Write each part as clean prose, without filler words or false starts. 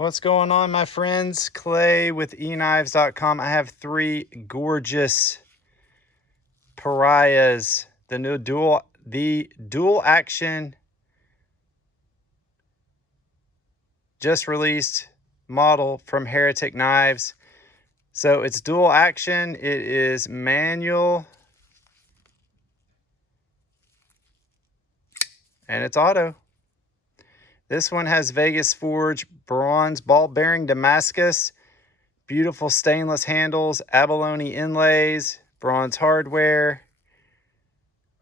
What's going on, my friends? Clay with EKNIVES.com. I have three gorgeous Pariahs, the dual action, just released model from Heretic Knives. So it's dual action. It is manual and it's auto. This one has Vegas Forge bronze ball bearing Damascus, beautiful stainless handles, abalone inlays, bronze hardware.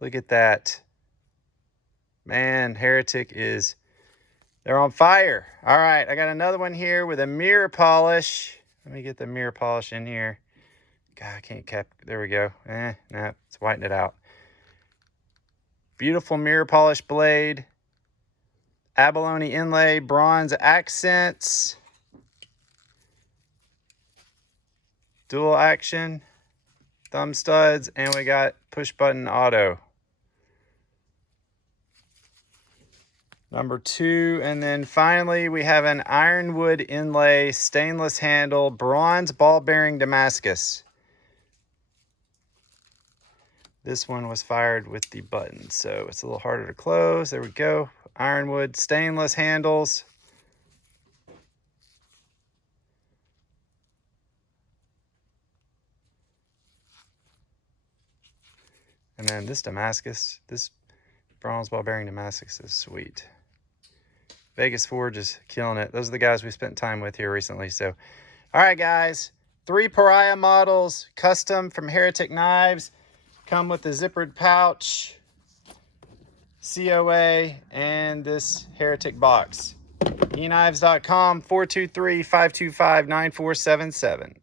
Look at that. Man, Heretic they're on fire. All right, I got another one here with a mirror polish. Let me get the mirror polish in here. God, I can't there we go. No, let's whiten it out. Beautiful mirror polish blade. Abalone inlay, bronze accents. Dual action, thumb studs, and we got push button auto. Number 2, and then finally we have an ironwood inlay, stainless handle, bronze ball bearing Damascus. This one was fired with the button, so it's a little harder to close. There we go. Ironwood, stainless handles. And then this Damascus, this bronze ball bearing Damascus is sweet. Vegas Forge is killing it. Those are the guys we spent time with here recently. So, all right, guys. 3 Pariah models, custom from Heretic Knives. Come with the zippered pouch, COA, and this Heretic box. EKNIVES.com, 423-525-9477.